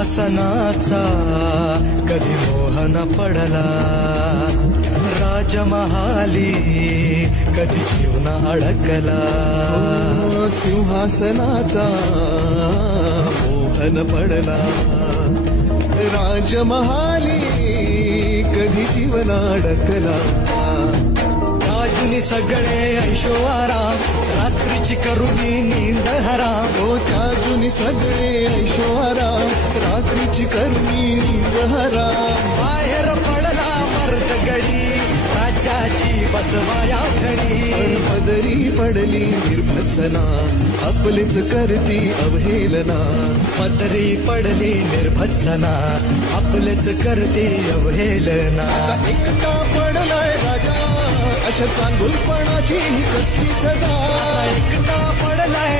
सिंहासनाचा कधी मोह न पडला, राजमहाली कधी जीव न अडकला. सिंहासनाचा मोह न पडला, राजमहाली कधी जीव न अडकला. राजुनी सगळे ऐशोआराम, रात्रीची करुणी नींद हराम. हो त्याजुनी सगळे ऐशोआराम, रात्रीची करुणी नींद हराम. बाहेर पडला मर्द गडी, राज्याची बसवाया घडी. पदरी पडली निर्भत्सना, आपलेच करती अवहेलना. पदरी पडली निर्भत्सना, आपलेच करते अवहेलना. एकटा पडलाय राजा, अशा चांगुलपणाची कसली सजा. एकटा पडलाय